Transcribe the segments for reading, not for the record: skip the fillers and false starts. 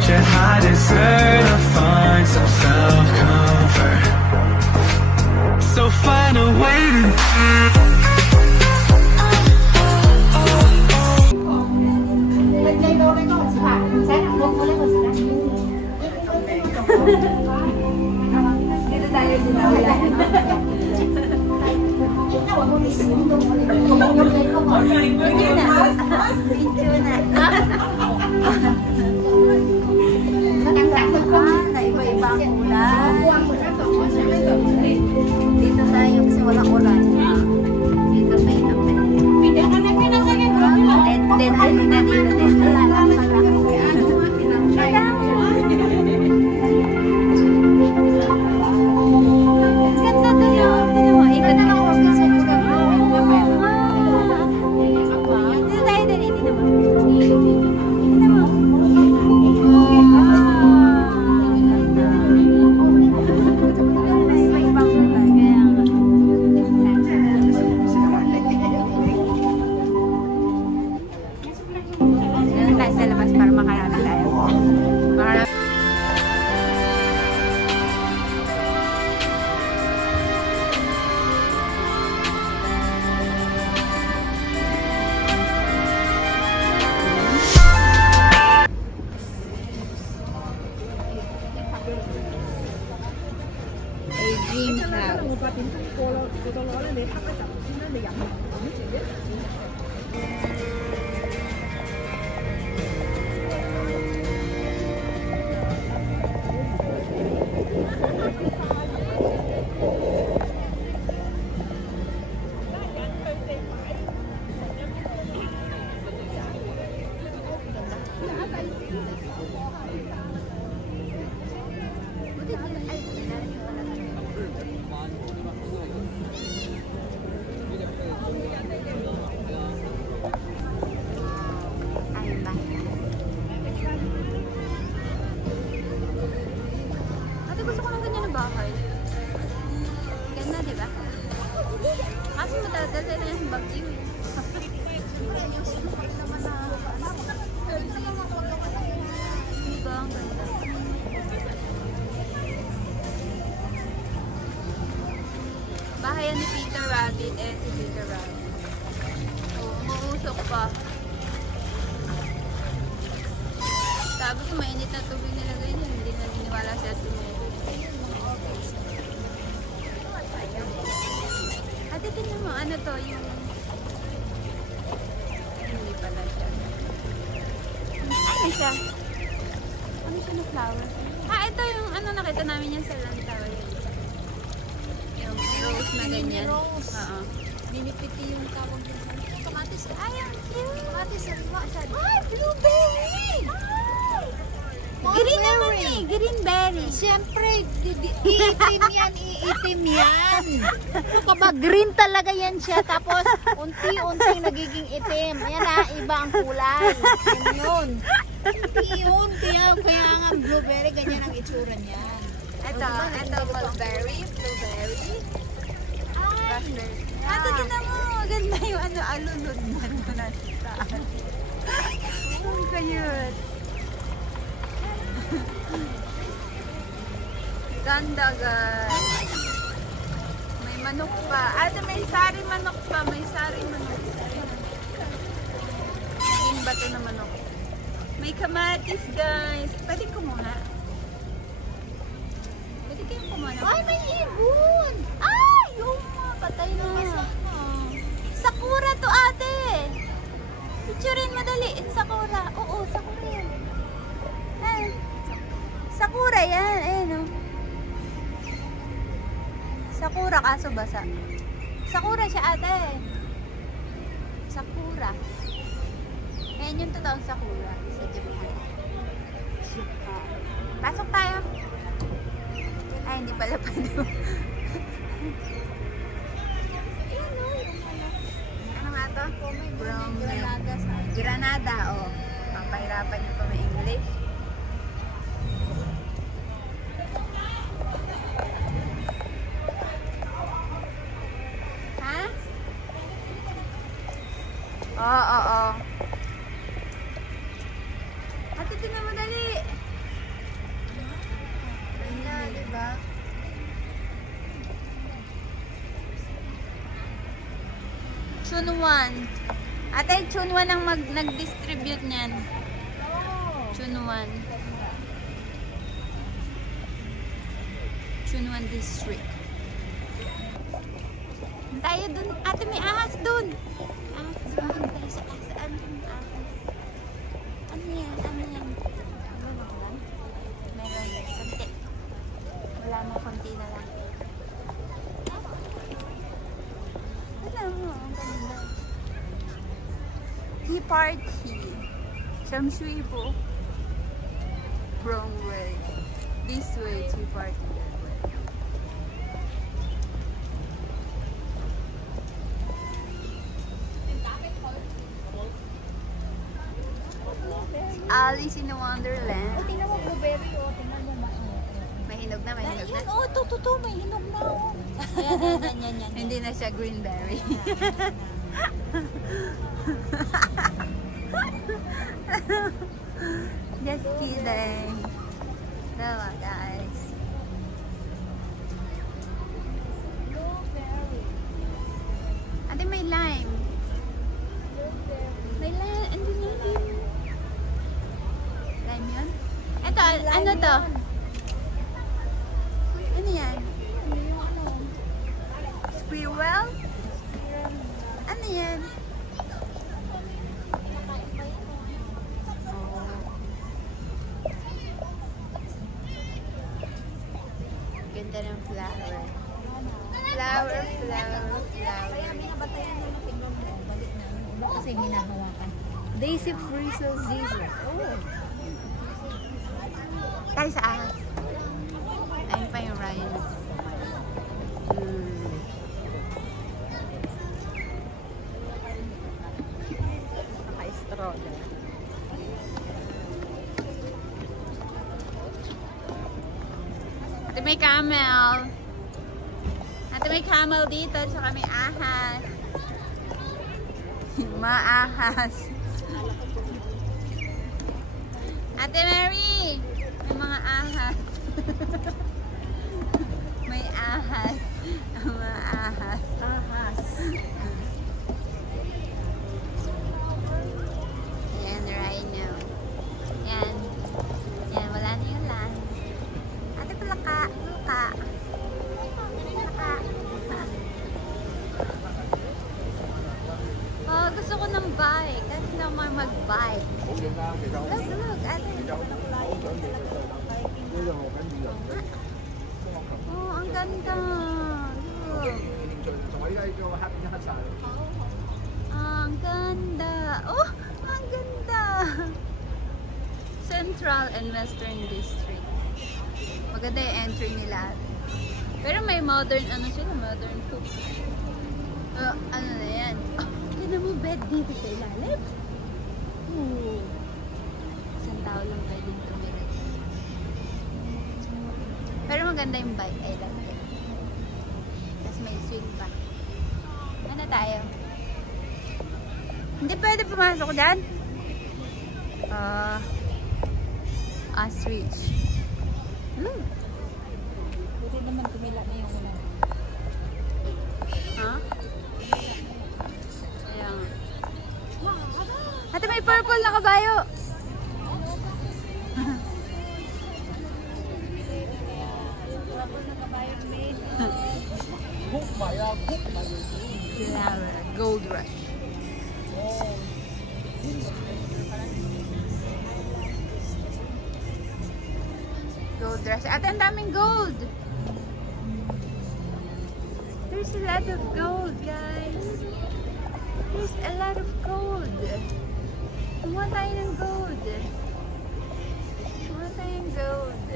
want you, I deserve to find some self-comfort. So find a way to dito tayo sinawala. Naiba-iba ang ulan. Dito tayo kasi walang ulan. Dito tayo na bahayan ni Peter Rabbit and si Peter Rabbit. Umuusok pa. Tapos mainit na tubig nilagay niya. Hindi na niniwala siya tumubig. Ate, tingnan mo. Ano to? Yung... Hindi pala siya. Ano siya? Ano siya na flower? Ito yung ano nakita namin yan sa Lantaw. Yung rose na ganyan. Rose. Oo. Minipiti yung tawag yun. Kamatis. Ay, ang cute! Kamatis. Ay, blueberry! Green naman eh. Green berry. Siyempre, iitim yan, iitim yan. Ano ka ba? Green talaga yan siya. Tapos, unti-unti nagiging itim. Ayan na, iba ang kulay. Yan yun. Unti-yun. Kaya nga blueberry, ganyan ang itsura niyan. Ito mulberry, blueberry, raspberry. Ito, tignan mo. Maganda yung ano, alulod mo na sa ang cute. Ganda, guys. May manok pa. May sari manok pa. May sari manok. Naging bato na manok. May kamatis, guys. Pwede kumuha. Pwede kayong kumuha. Ay, may ibon! Ay! Yung mga patay na. Sakura to, ate. Picturein madali. Sakura. Oo, sakura yan. Ay. Sakura yan. Ayan, oh. Sakura kaso basa. Sakura siya, ate. Sakura. Ayan yung totoong sakura sa Japan. Pasok tayo. Ay, hindi pala pwede. Ano nga to? Brown Granada sa Granada, oh. Papahirapan niyo pa may English. Ha? Oo. Ate, tinan mo dali. Chunwan. Ate, Chunwan ang nag-distribute niyan. Chunwan. Chunwan District. Tayo dun. Ate, may ahas dun. Ahas dun. Tayo sa ahas. Ano yung ahas? Ano yan? Ano yan? Meron. Konti. Wala mo. Konti na lang. Wala mo. Ang ganda. Tea party. Shamshui po. Wrong way. This way. Tea party. Alice in Wonderland. Oh, tingnan mo blueberry, oh. Tingnan mo May hinog na, may hinog na. Yan, oh, to, may hinog na, oh. Yan. Hindi na siya green berry. Just kidding. Diba, guys? Blueberry. Ate, may lime. May lime. Andun yun. Lime yun? Ito, ano to? Ano yan? Ano yung ano? Squirrel? Ano yan? Ganda ng flower. Flower. Kaya binabatayan mo na tingnan mo. Balik na. Wala kasi hinahawakan. Daisy Frizzle Dessert. Oh. Tayo sa ahas. Ayun pa yung Ryan. Naka-straw na. Ate, may camel. Ate, may camel dito. Tsaka may ahas. Maahas. Ate Mary! May mga ahas. May ahas. Mga ahas. Ahas. Yan, right now. Yan. Yan, wala na yung land. Ate, palaka. Palaka. Palaka. Oh, gusto ko ng bike. Kasi na ako mag-bike. Look, ate. Oh, ang ganda. Look. Ang ganda. Oh, ang ganda. Central and Western District. Maganda yung entry nila. Pero may modern, ano sila, modern cook. Ano na yan? Oh, tignan mo bed dito sa ilalim. Oh. Isang tao lang pwedeng tumira. Pero maganda yung bike. I love it. Tapos may swing pa. Ano tayo? Hindi pwede pumasok dyan? Ostrich. Buti naman tumila na yung una. Ha? Ayan. Ate, may purple na kabayo. Flower. Gold rush. Gold rush. Ate, ang daming gold. There's a lot of gold, guys. There's a lot of gold. Kumuha tayo ng gold. Kumuha tayo ng gold.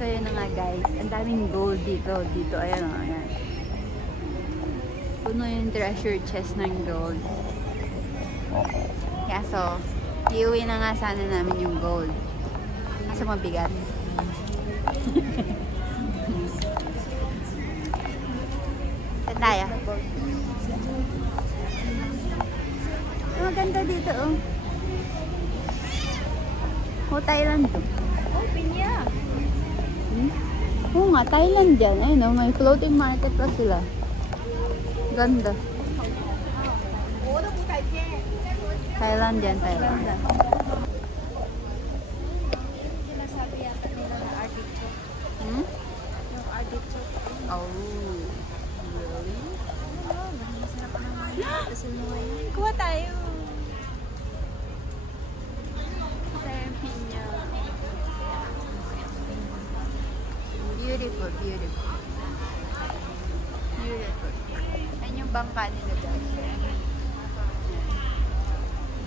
So yun na nga, guys. Ang daming gold dito. Dito, ayan o. Ayan. Puno yung treasure chest ng gold. Kaya so, iuwi na nga sana namin yung gold. Kaso mabigat. Saan tayo? Maganda dito, oh. Oh, Thailand to. Oh, pinya. Oo nga, Thailand yan. Ayun o, may floating market pa sila. Ganda. Thailand yan, Thailand. Sinasabi yata nila na artichoke. Hmm? Yung artichoke. Oh. Really? Masarap naman. Kasi mo ngayon. Kuha tayo. Sarapinyo. Beautiful, beautiful. Beautiful. Ayan yung bangka nila dyan.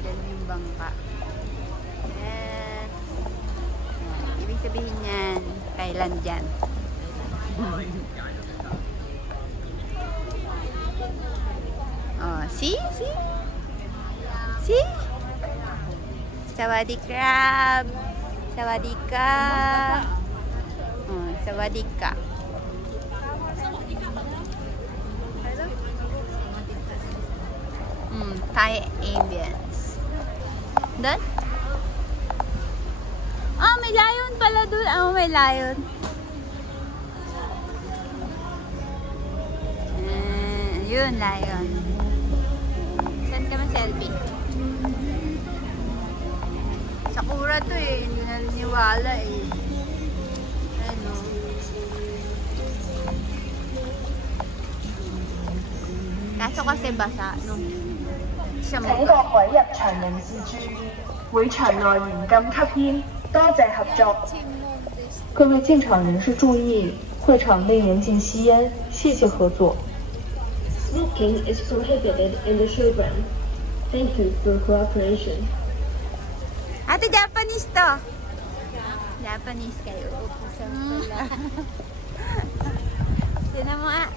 Yan yung bangka. Yan. Ibig sabihin yan, Thailand yan. Oh, see? See? See? Sawadee crab. Sawadee ka. Oh, sawadee ka. Thai ambience. Done? Ah, may lion pala doon. Ah, may lion. Yun, lion. Saan ka ma-selfie? Sakura to eh. Hindi na naniwala eh. Ano? Kaso kasi basa, no? 請各位入場人士注意，會場內嚴禁吸煙，多謝合作。各位進場人士注意，會場內嚴禁吸煙，謝謝合作。Smoking is prohibited in the showground. Thank you for cooperation. Ate, Japanese to. Japanese kayo. Sino mo ah?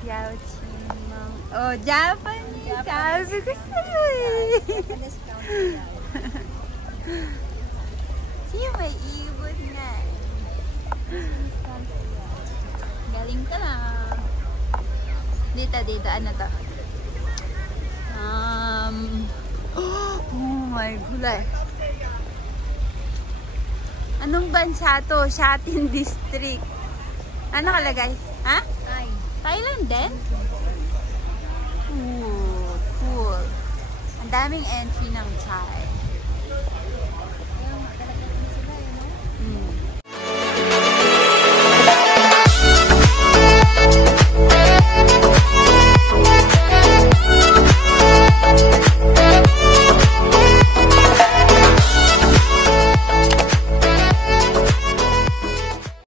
Yaochimang. Oh, Japanese. Sabi ko sa'yo eh. Siya may ibon nga. Galing ka na. Dito. Ano to? Oh my gulay. Anong bansa to? Shatin District. Ano kalagay? Ha? Thailand din? Ooh, cool. Ang daming entry ng Thai.